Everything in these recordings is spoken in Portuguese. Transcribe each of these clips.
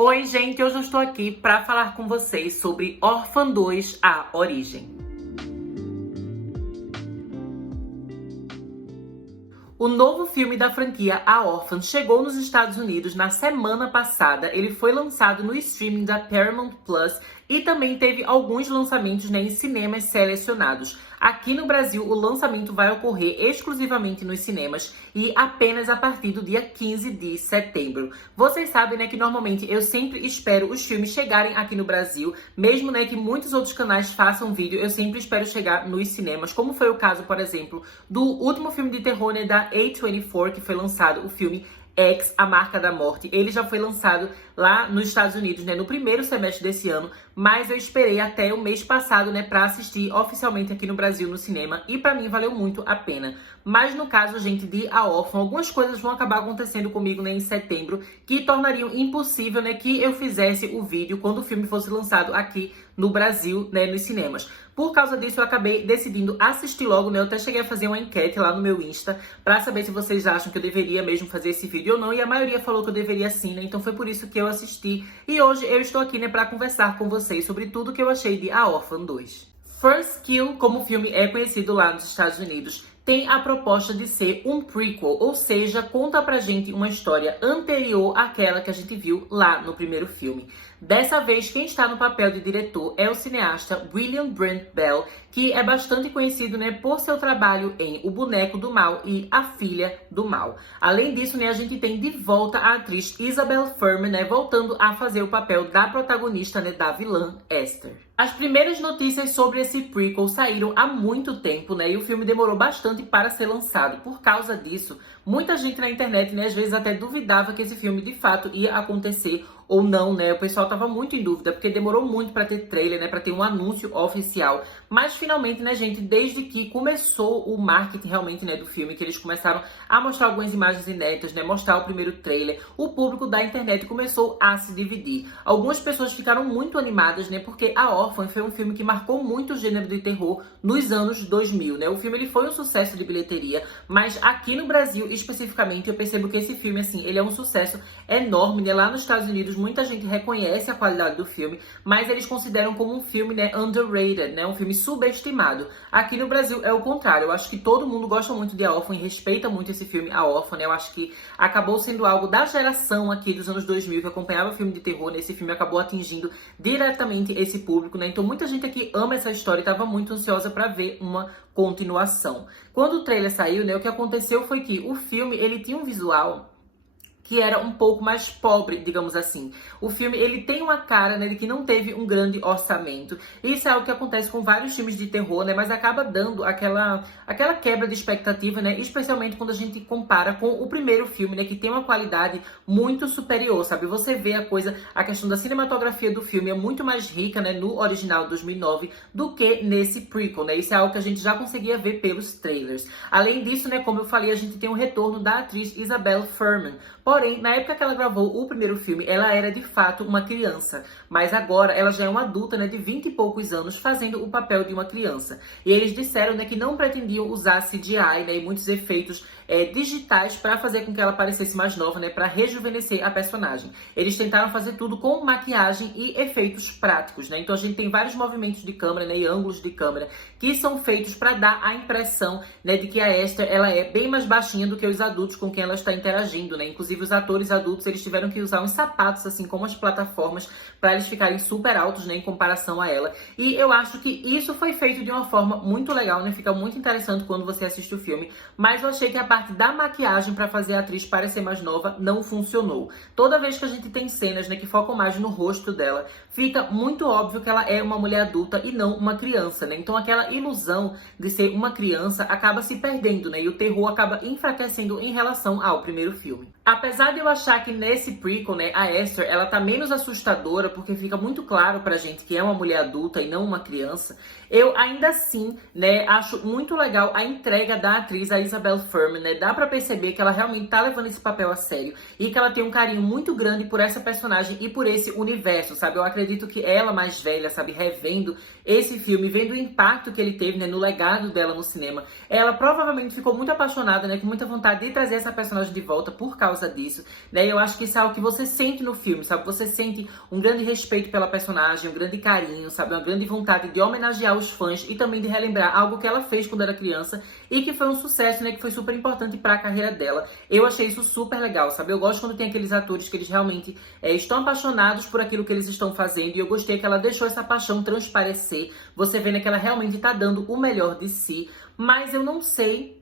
Oi, gente, hoje eu estou aqui para falar com vocês sobre Órfã 2, A Origem. O novo filme da franquia A Órfã chegou nos Estados Unidos na semana passada. Ele foi lançado no streaming da Paramount Plus e também teve alguns lançamentos em cinemas selecionados. Aqui no Brasil, o lançamento vai ocorrer exclusivamente nos cinemas e apenas a partir do dia 15 de setembro. Vocês sabem, que normalmente eu sempre espero os filmes chegarem aqui no Brasil, mesmo, que muitos outros canais façam vídeo, eu sempre espero chegar nos cinemas, como foi o caso, por exemplo, do último filme de terror, da A24, que foi lançado, o filme X, A Marca da Morte. Ele já foi lançado lá nos Estados Unidos, no primeiro semestre desse ano, mas eu esperei até o mês passado, pra assistir oficialmente aqui no Brasil, no cinema, e pra mim valeu muito a pena. Mas no caso, gente, de A Órfã, algumas coisas vão acabar acontecendo comigo, em setembro, que tornariam impossível, que eu fizesse o vídeo quando o filme fosse lançado aqui no Brasil, nos cinemas. Por causa disso, eu acabei decidindo assistir logo, Eu até cheguei a fazer uma enquete lá no meu Insta pra saber se vocês acham que eu deveria mesmo fazer esse vídeo ou não, e a maioria falou que eu deveria sim, Então foi por isso que eu assisti. E hoje eu estou aqui, pra conversar com vocês sobre tudo que eu achei de A Órfã 2. First Kill, como o filme é conhecido lá nos Estados Unidos, tem a proposta de ser um prequel, ou seja, conta pra gente uma história anterior àquela que a gente viu lá no primeiro filme. Dessa vez, quem está no papel de diretor é o cineasta William Brent Bell, que é bastante conhecido, por seu trabalho em O Boneco do Mal e A Filha do Mal. Além disso, a gente tem de volta a atriz Isabelle Fuhrman, voltando a fazer o papel da protagonista, da vilã Esther. As primeiras notícias sobre esse prequel saíram há muito tempo, e o filme demorou bastante para ser lançado. Por causa disso, muita gente na internet, às vezes até duvidava que esse filme de fato ia acontecer ou não, O pessoal tava muito em dúvida, porque demorou muito pra ter trailer, pra ter um anúncio oficial. Mas finalmente, gente, desde que começou o marketing realmente, do filme, que eles começaram a mostrar algumas imagens inéditas, mostrar o primeiro trailer, o público da internet começou a se dividir. Algumas pessoas ficaram muito animadas, porque A Órfã foi um filme que marcou muito o gênero de terror nos anos 2000, O filme, ele foi um sucesso de bilheteria, mas aqui no Brasil, especificamente, eu percebo que esse filme, assim, ele é um sucesso enorme, Lá nos Estados Unidos, muita gente reconhece a qualidade do filme, mas eles consideram como um filme, underrated, um filme subestimado. Aqui no Brasil é o contrário. Eu acho que todo mundo gosta muito de A Órfã e respeita muito esse filme, A Órfã, Eu acho que acabou sendo algo da geração aqui dos anos 2000 que acompanhava filme de terror, Esse filme acabou atingindo diretamente esse público, Então muita gente aqui ama essa história e estava muito ansiosa para ver uma continuação. Quando o trailer saiu, o que aconteceu foi que o filme, ele tinha um visual que era um pouco mais pobre, digamos assim. O filme, ele tem uma cara, de que não teve um grande orçamento. Isso é algo que acontece com vários filmes de terror, Mas acaba dando aquela quebra de expectativa, Especialmente quando a gente compara com o primeiro filme, que tem uma qualidade muito superior, sabe? Você vê a questão da cinematografia do filme é muito mais rica, no original de 2009, do que nesse prequel, Isso é algo que a gente já conseguia ver pelos trailers. Além disso, como eu falei, a gente tem o retorno da atriz Isabelle Fuhrman. Porém, na época que ela gravou o primeiro filme, ela era de fato uma criança. Mas agora ela já é uma adulta, de 20 e poucos anos, fazendo o papel de uma criança. E eles disseram, que não pretendiam usar CGI, e muitos efeitos digitais para fazer com que ela parecesse mais nova, para rejuvenescer a personagem. Eles tentaram fazer tudo com maquiagem e efeitos práticos, Então a gente tem vários movimentos de câmera, e ângulos de câmera que são feitos para dar a impressão, de que a Esther, ela é bem mais baixinha do que os adultos com quem ela está interagindo, Inclusive os atores adultos, eles tiveram que usar uns sapatos, assim como as plataformas, para eles ficarem super altos, em comparação a ela. E eu acho que isso foi feito de uma forma muito legal, Fica muito interessante quando você assiste o filme. Mas eu achei que a parte da maquiagem para fazer a atriz parecer mais nova não funcionou. Toda vez que a gente tem cenas, que focam mais no rosto dela, fica muito óbvio que ela é uma mulher adulta e não uma criança, Então aquela ilusão de ser uma criança acaba se perdendo, E o terror acaba enfraquecendo em relação ao primeiro filme. Apesar de eu achar que nesse prequel, a Esther, ela tá menos assustadora, porque fica muito claro pra gente que é uma mulher adulta e não uma criança, eu ainda assim, acho muito legal a entrega da atriz, a Isabelle Fuhrman, Dá pra perceber que ela realmente tá levando esse papel a sério e que ela tem um carinho muito grande por essa personagem e por esse universo, sabe? Eu acredito que ela mais velha, sabe, revendo esse filme, vendo o impacto que ele teve, no legado dela no cinema, ela provavelmente ficou muito apaixonada, com muita vontade de trazer essa personagem de volta por causa conta disso, né? E eu acho que isso é algo que você sente no filme, sabe? Você sente um grande respeito pela personagem, um grande carinho, sabe? Uma grande vontade de homenagear os fãs e também de relembrar algo que ela fez quando era criança e que foi um sucesso, né? Que foi super importante pra carreira dela. Eu achei isso super legal, sabe? Eu gosto quando tem aqueles atores que eles realmente estão apaixonados por aquilo que eles estão fazendo, e eu gostei que ela deixou essa paixão transparecer. Você vê, né, que ela realmente tá dando o melhor de si, mas eu não sei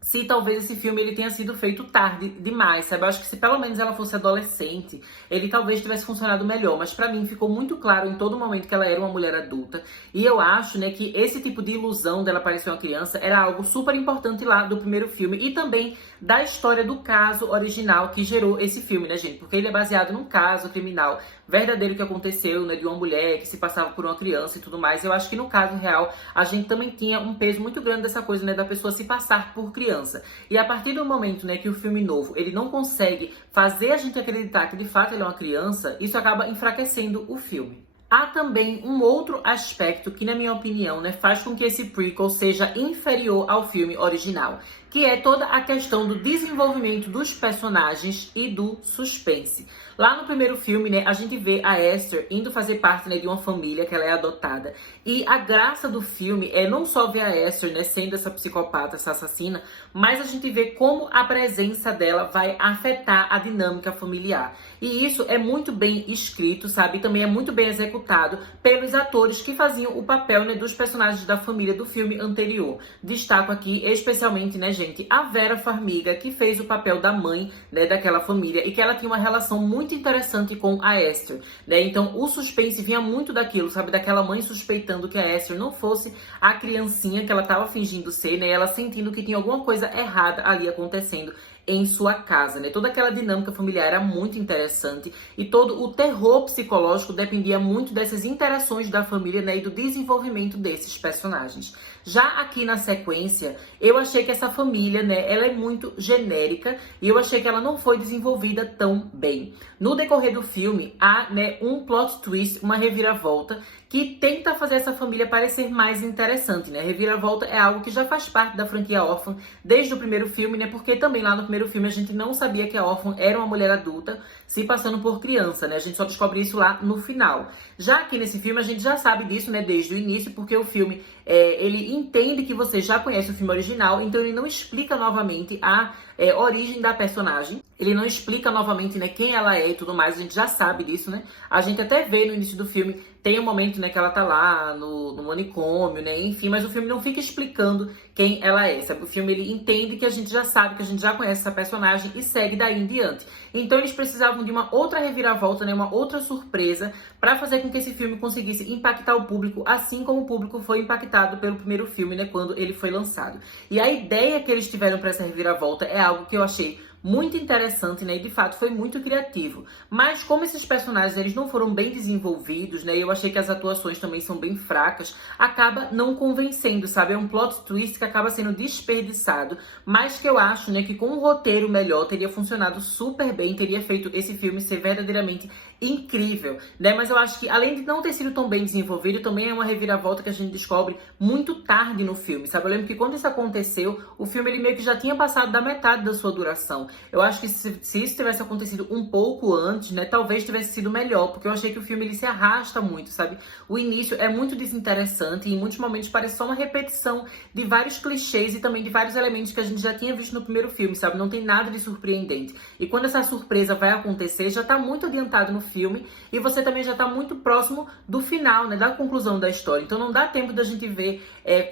se talvez esse filme ele tenha sido feito tarde demais, sabe? Eu acho que se pelo menos ela fosse adolescente, ele talvez tivesse funcionado melhor. Mas pra mim ficou muito claro em todo momento que ela era uma mulher adulta. E eu acho, né, que esse tipo de ilusão dela parecer uma criança era algo super importante lá do primeiro filme. E também da história do caso original que gerou esse filme, né, gente? Porque ele é baseado num caso criminal verdadeiro que aconteceu, né, de uma mulher que se passava por uma criança e tudo mais. Eu acho que no caso real, a gente também tinha um peso muito grande dessa coisa, né, da pessoa se passar por criança. E a partir do momento, né, que o filme novo, ele não consegue fazer a gente acreditar que de fato ele é uma criança, isso acaba enfraquecendo o filme. Há também um outro aspecto que, na minha opinião, né, faz com que esse prequel seja inferior ao filme original, que é toda a questão do desenvolvimento dos personagens e do suspense. Lá no primeiro filme, né, a gente vê a Esther indo fazer parte, né, de uma família que ela é adotada. E a graça do filme é não só ver a Esther, né, sendo essa psicopata, essa assassina, mas a gente vê como a presença dela vai afetar a dinâmica familiar. E isso é muito bem escrito, sabe? E também é muito bem executado pelos atores que faziam o papel, né, dos personagens da família do filme anterior. Destaco aqui especialmente, né, gente, a Vera Farmiga, que fez o papel da mãe, né, daquela família, e que ela tinha uma relação muito interessante com a Esther, né? Então o suspense vinha muito daquilo, sabe? Daquela mãe suspeitando que a Esther não fosse a criancinha que ela estava fingindo ser, né? Ela sentindo que tinha alguma coisa errada ali acontecendo em sua casa, né? Toda aquela dinâmica familiar era muito interessante e todo o terror psicológico dependia muito dessas interações da família, né, e do desenvolvimento desses personagens. Já aqui na sequência, eu achei que essa família, né, ela é muito genérica e eu achei que ela não foi desenvolvida tão bem. No decorrer do filme, há, né, um plot twist, uma reviravolta que tenta fazer essa família parecer mais interessante, né? Reviravolta é algo que já faz parte da franquia Órfã desde o primeiro filme, né? Porque também lá no primeiro filme a gente não sabia que a Órfã era uma mulher adulta se passando por criança, né? A gente só descobre isso lá no final. Já aqui nesse filme a gente já sabe disso, né? Desde o início, porque o filme ele entende que você já conhece o filme original, então ele não explica novamente a origem da personagem. Ele não explica novamente, né, quem ela é e tudo mais, a gente já sabe disso, né? A gente até vê no início do filme, tem um momento, né, que ela tá lá no manicômio, né, enfim, mas o filme não fica explicando quem ela é, sabe? O filme, ele entende que a gente já sabe, que a gente já conhece essa personagem e segue daí em diante. Então eles precisavam de uma outra reviravolta, né, uma outra surpresa para fazer com que esse filme conseguisse impactar o público, assim como o público foi impactado pelo primeiro filme, né, quando ele foi lançado. E a ideia que eles tiveram para essa reviravolta é algo que eu achei muito interessante, né? E de fato foi muito criativo. Mas como esses personagens eles não foram bem desenvolvidos, né? E eu achei que as atuações também são bem fracas, acaba não convencendo, sabe? É um plot twist que acaba sendo desperdiçado, mas que eu acho, né, que com um roteiro melhor teria funcionado super bem, teria feito esse filme ser verdadeiramente incrível, né? Mas eu acho que além de não ter sido tão bem desenvolvido, também é uma reviravolta que a gente descobre muito tarde no filme, sabe? Eu lembro que quando isso aconteceu, o filme ele meio que já tinha passado da metade da sua duração. Eu acho que se isso tivesse acontecido um pouco antes, né, talvez tivesse sido melhor, porque eu achei que o filme ele se arrasta muito, sabe? O início é muito desinteressante e em muitos momentos parece só uma repetição de vários clichês e também de vários elementos que a gente já tinha visto no primeiro filme, sabe? Não tem nada de surpreendente. E quando essa surpresa vai acontecer, já tá muito adiantado no filme e você também já tá muito próximo do final, né, da conclusão da história. Então não dá tempo da gente ver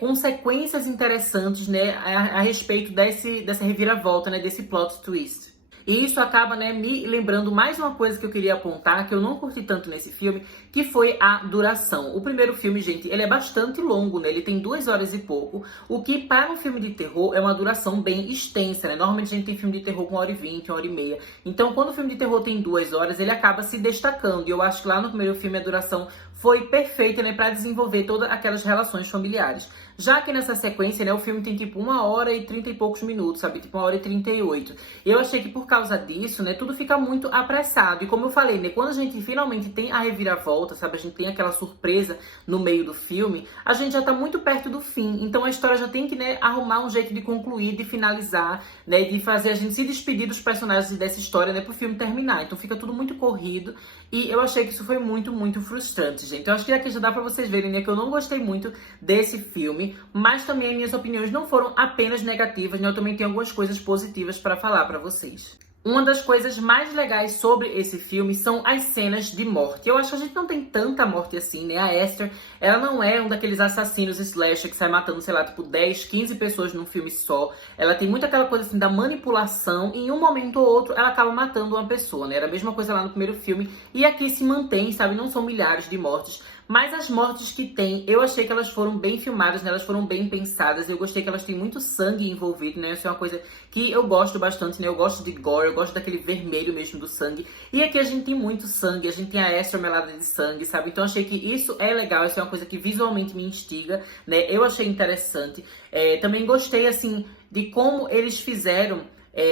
consequências interessantes, né, a respeito dessa reviravolta, né, desse plot twist. E isso acaba, né, me lembrando mais uma coisa que eu queria apontar, que eu não curti tanto nesse filme, que foi a duração. O primeiro filme, gente, ele é bastante longo, né? Ele tem 2 horas e pouco, o que para um filme de terror é uma duração bem extensa, né? Normalmente a gente tem filme de terror com 1h20, 1h30. Então, quando o filme de terror tem 2 horas, ele acaba se destacando. E eu acho que lá no primeiro filme a duração foi perfeita, né, para desenvolver todas aquelas relações familiares. Já que nessa sequência, né, o filme tem tipo 1 hora e 30 e poucos minutos, sabe? Tipo 1 hora e 38. Eu achei que por causa disso, né, tudo fica muito apressado. E como eu falei, né, quando a gente finalmente tem a reviravolta, sabe? A gente tem aquela surpresa no meio do filme, a gente já tá muito perto do fim. Então a história já tem que, né, arrumar um jeito de concluir, de finalizar, né, de fazer a gente se despedir dos personagens dessa história, né, pro filme terminar. Então fica tudo muito corrido e eu achei que isso foi muito, muito frustrante, gente. Eu acho que aqui já dá pra vocês verem, né, que eu não gostei muito desse filme, mas também as minhas opiniões não foram apenas negativas, né, eu também tenho algumas coisas positivas pra falar pra vocês. Uma das coisas mais legais sobre esse filme são as cenas de morte. Eu acho que a gente não tem tanta morte assim, né? A Esther, ela não é um daqueles assassinos slasher que sai matando, sei lá, tipo 10, 15 pessoas num filme só. Ela tem muito aquela coisa assim da manipulação e em um momento ou outro ela acaba matando uma pessoa, né? Era a mesma coisa lá no primeiro filme e aqui se mantém, sabe? Não são milhares de mortes. Mas as mortes que tem, eu achei que elas foram bem filmadas, né? Elas foram bem pensadas. Eu gostei que elas têm muito sangue envolvido, né? Isso é uma coisa que eu gosto bastante, né? Eu gosto de gore, eu gosto daquele vermelho mesmo do sangue. E aqui a gente tem muito sangue, a gente tem a Esther melada de sangue, sabe? Então eu achei que isso é legal, isso é uma coisa que visualmente me instiga, né? Eu achei interessante. Também gostei, assim, de como eles fizeram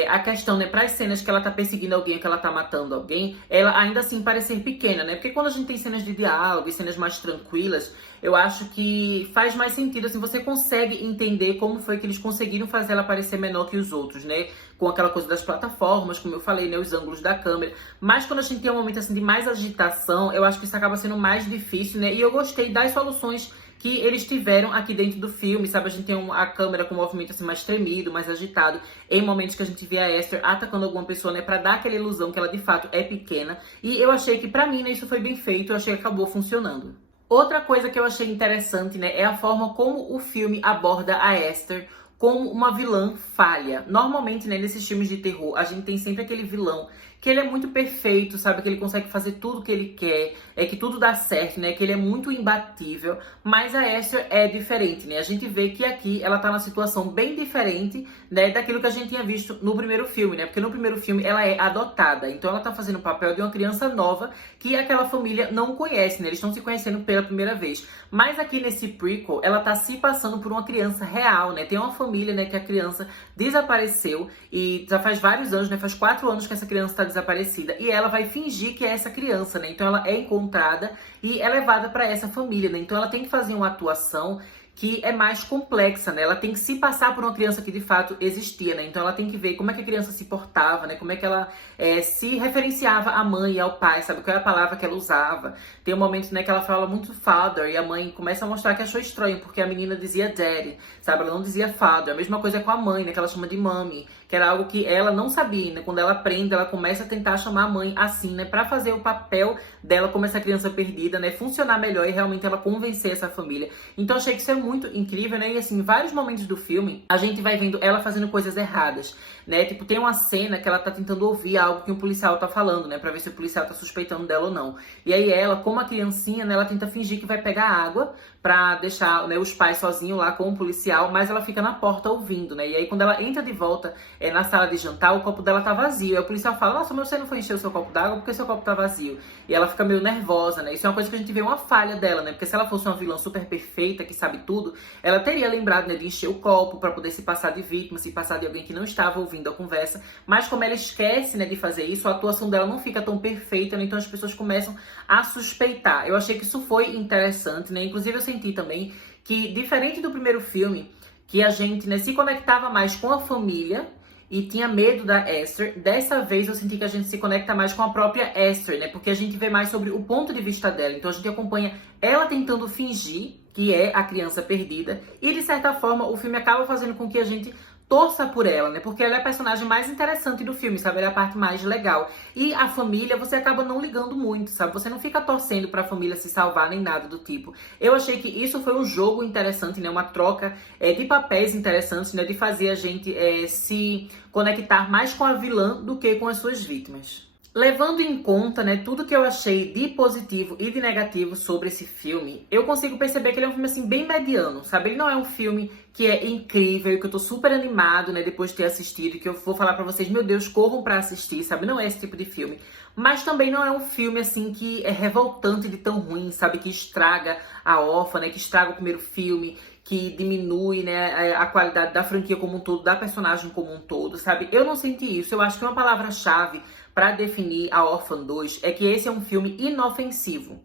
a questão, né, para as cenas que ela tá perseguindo alguém, que ela tá matando alguém, ela ainda assim parecer pequena, né? Porque quando a gente tem cenas de diálogo e cenas mais tranquilas, eu acho que faz mais sentido, assim, você consegue entender como foi que eles conseguiram fazer ela parecer menor que os outros, né? Com aquela coisa das plataformas, como eu falei, né, os ângulos da câmera. Mas quando a gente tem um momento, assim, de mais agitação, eu acho que isso acaba sendo mais difícil, né? E eu gostei das soluções que eles tiveram aqui dentro do filme, sabe? A gente tem a câmera com um movimento assim mais tremido, mais agitado, em momentos que a gente vê a Esther atacando alguma pessoa, né? Pra dar aquela ilusão que ela de fato é pequena. E eu achei que pra mim, né, isso foi bem feito, eu achei que acabou funcionando. Outra coisa que eu achei interessante, né, é a forma como o filme aborda a Esther como uma vilã falha. Normalmente, né, nesses filmes de terror, a gente tem sempre aquele vilão que ele é muito perfeito, sabe? Que ele consegue fazer tudo que ele quer, que tudo dá certo, né? Que ele é muito imbatível. Mas a Esther é diferente, né? A gente vê que aqui ela tá numa situação bem diferente, né, daquilo que a gente tinha visto no primeiro filme, né? Porque no primeiro filme ela é adotada, então ela tá fazendo o papel de uma criança nova que aquela família não conhece, né? Eles estão se conhecendo pela primeira vez. Mas aqui nesse prequel, ela tá se passando por uma criança real, né? Tem uma família, né, que a criança desapareceu e já faz vários anos, né? Faz 4 anos que essa criança tá desaparecida e ela vai fingir que é essa criança, né? Então ela é encontrada e é levada para essa família, né? Então ela tem que fazer uma atuação que é mais complexa, né? Ela tem que se passar por uma criança que de fato existia, né? Então ela tem que ver como é que a criança se portava, né? Como é que ela se referenciava à mãe e ao pai, sabe? Qual é a palavra que ela usava. Tem um momento, né, que ela fala muito father e a mãe começa a mostrar que achou estranho, porque a menina dizia daddy, sabe? Ela não dizia father. A mesma coisa com a mãe, né? Que ela chama de mommy, que era algo que ela não sabia, né? Quando ela aprende, ela começa a tentar chamar a mãe assim, né? Pra fazer o papel dela como essa criança perdida, né? Funcionar melhor e realmente ela convencer essa família. Então achei que isso é muito incrível, né? E assim, em vários momentos do filme, a gente vai vendo ela fazendo coisas erradas, né? Tipo, tem uma cena que ela tá tentando ouvir algo que um policial tá falando, né? Pra ver se o policial tá suspeitando dela ou não. E aí ela, como a criancinha, né? Ela tenta fingir que vai pegar água pra deixar, né, os pais sozinhos lá com o policial, mas ela fica na porta ouvindo, né? E aí quando ela entra de volta na sala de jantar, o copo dela tá vazio. Aí o policial fala, nossa, mas você não foi encher o seu copo d'água porque seu copo tá vazio. E ela fica meio nervosa, né? Isso é uma coisa que a gente vê uma falha dela, né? Porque se ela fosse uma vilã super perfeita, que sabe tudo, ela teria lembrado, né, de encher o copo pra poder se passar de vítima, se passar de alguém que não estava ouvindo a conversa. Mas como ela esquece, né, de fazer isso, a atuação dela não fica tão perfeita, né? Então as pessoas começam a suspeitar. Eu achei que isso foi interessante, né? Inclusive eu senti também que, diferente do primeiro filme, que a gente, né, se conectava mais com a família e tinha medo da Esther, dessa vez eu senti que a gente se conecta mais com a própria Esther, né? Porque a gente vê mais sobre o ponto de vista dela. Então a gente acompanha ela tentando fingir que é a criança perdida e, de certa forma, o filme acaba fazendo com que a gente torça por ela, né? Porque ela é a personagem mais interessante do filme, sabe? Ela é a parte mais legal. E a família, você acaba não ligando muito, sabe? Você não fica torcendo pra família se salvar nem nada do tipo. Eu achei que isso foi um jogo interessante, né? Uma troca de papéis interessantes, né? De fazer a gente se conectar mais com a vilã do que com as suas vítimas. Levando em conta, né, tudo que eu achei de positivo e de negativo sobre esse filme, eu consigo perceber que ele é um filme, assim, bem mediano, sabe? Ele não é um filme que é incrível e que eu tô super animado, né, depois de ter assistido, e que eu vou falar pra vocês, meu Deus, corram pra assistir, sabe? Não é esse tipo de filme. Mas também não é um filme, assim, que é revoltante de tão ruim, sabe? Que estraga a órfã, né, que estraga o primeiro filme, que diminui, né, a qualidade da franquia como um todo, da personagem como um todo, sabe? Eu não senti isso. Eu acho que uma palavra-chave pra definir A Órfã 2 é que esse é um filme inofensivo.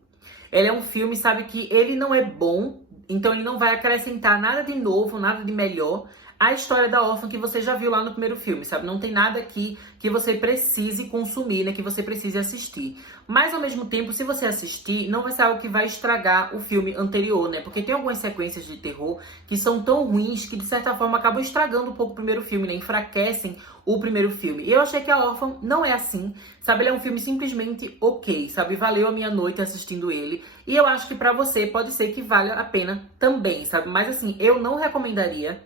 Ele é um filme, sabe, que ele não é bom, então ele não vai acrescentar nada de novo, nada de melhor à história da órfã que você já viu lá no primeiro filme, sabe? Não tem nada aqui que você precise consumir, né? Que você precise assistir. Mas, ao mesmo tempo, se você assistir, não vai ser algo que vai estragar o filme anterior, né? Porque tem algumas sequências de terror que são tão ruins que, de certa forma, acabam estragando um pouco o primeiro filme, né? Enfraquecem o primeiro filme. E eu achei que A Órfã não é assim, sabe? Ele é um filme simplesmente ok, sabe? Valeu a minha noite assistindo ele. E eu acho que pra você pode ser que valha a pena também, sabe? Mas, assim, eu não recomendaria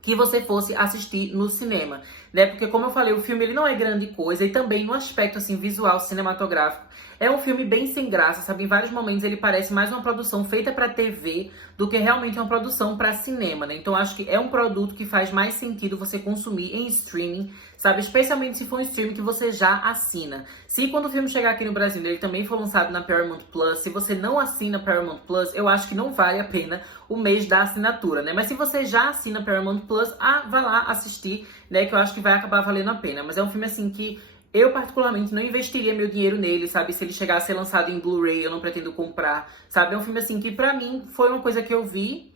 que você fosse assistir no cinema, né? Porque, como eu falei, o filme ele não é grande coisa e também no aspecto, assim, visual, cinematográfico, é um filme bem sem graça, sabe? Em vários momentos ele parece mais uma produção feita pra TV do que realmente uma produção pra cinema, né? Então, acho que é um produto que faz mais sentido você consumir em streaming, sabe? Especialmente se for um streaming que você já assina. Se quando o filme chegar aqui no Brasil, ele também for lançado na Paramount Plus, se você não assina Paramount Plus, eu acho que não vale a pena o mês da assinatura, né? Mas se você já assina Paramount Plus, vai lá assistir, né? Que eu acho que vai acabar valendo a pena. Mas é um filme, assim, que eu, particularmente, não investiria meu dinheiro nele, sabe? Se ele chegar a ser lançado em Blu-ray, eu não pretendo comprar, sabe? É um filme, assim, que pra mim foi uma coisa que eu vi,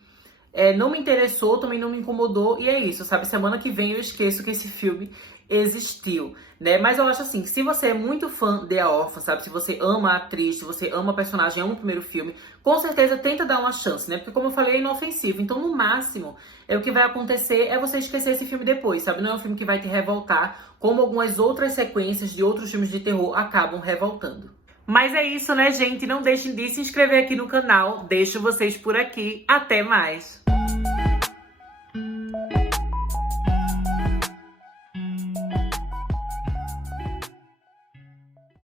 não me interessou, também não me incomodou, e é isso, sabe? Semana que vem eu esqueço que esse filme existiu, né? Mas eu acho assim, que se você é muito fã de A Órfã, sabe? Se você ama a atriz, se você ama a personagem, ama o primeiro filme, com certeza tenta dar uma chance, né? Porque, como eu falei, é inofensivo. Então, no máximo, o que vai acontecer é você esquecer esse filme depois, sabe? Não é um filme que vai te revoltar, como algumas outras sequências de outros filmes de terror acabam revoltando. Mas é isso, né, gente? Não deixem de se inscrever aqui no canal. Deixo vocês por aqui. Até mais!